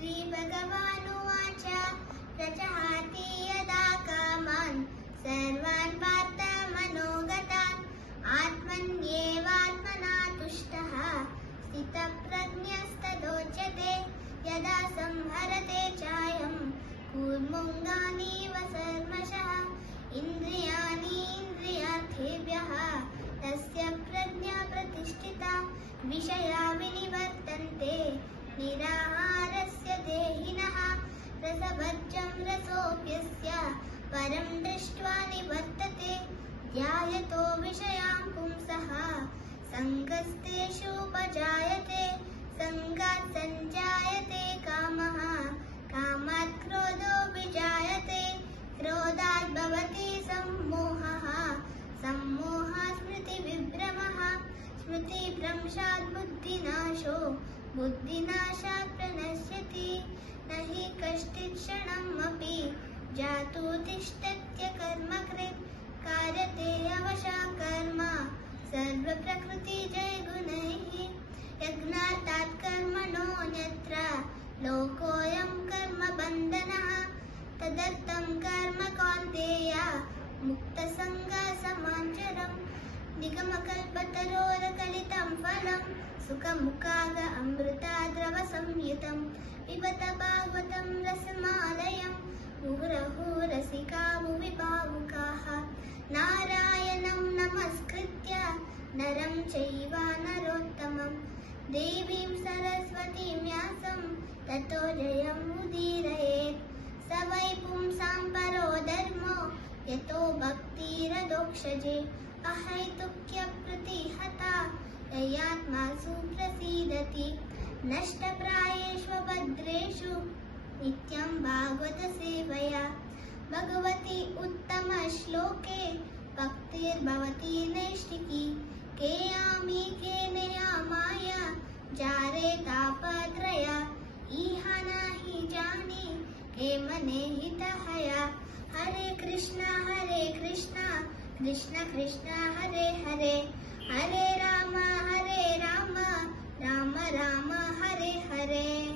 श्रीभगवानुवाच प्रजहाति यदा कामान् सर्वान् पार्थ मनोगतान् आत्मन्येवात्मना तुष्टः स्थितप्रज्ञस्तदोच्यते यदा संहरते चायं कूर्मोऽङ्गानीव सर्वशः इन्द्रियाणीन्द्रियार्थेभ्यः तस्य प्रज्ञा प्रतिष्ठिता विषया विनिवर्तन्ते निराहारस्य देहिनः रसभज्जं रसोऽप्यस्य परं दृष्ट्वा निवर्तते ध्यायतो विषयान् पुंसः सङ्गस्तेषुपजायते सङ्गात् सञ्जायते कामः कामात् क्रोधो विजायते क्रोधात् भवति सम्मोहः सम्मोहात् स्मृतिविभ्रमः स्मृतिभ्रंशात् बुद्धिनाशो बुद्धिनाशात् प्रणश्यति न हि कश्चित् क्षणमपि जातु तिष्ठत्य कर्मकृत् कार्यते अवशः कर्म सर्वप्रकृतिजयगुणैः यज्ञार्थात् कर्मणोऽन्यत्र लोकोऽयं कर्मबन्धनः तदर्थं कर्म कौन्तेय मुक्तसङ्गसमाचरम् निगमकल्पतरोर्गलितं फलं सुखमुखाग अमृताद्रवसंयुतं पिबत भागवतं रसमालयं मुहुरहो रसिका भुवि भावुकाः नारायणं नमस्कृत्य नरं चैव नरोत्तमं देवीं सरस्वतीं व्यासं ततो जयमुदीरयेत् स वै पुंसां परो धर्मो यतो भक्तिरधोक्षजे अहैतुक्यप्रतिहता ययात्मासु प्रसीदति नष्टप्रायेषु भद्रेषु नित्यं भागवतसेवया भगवती उत्तमश्लोके भक्तिर्भवति नैष्ठिकी केयामि केनयामाय जारे तापत्रया इह नहि जानी के मने हितहया हरे कृष्ण कृष्ण कृष्ण हरे हरे हरे राम राम राम हरे हरे।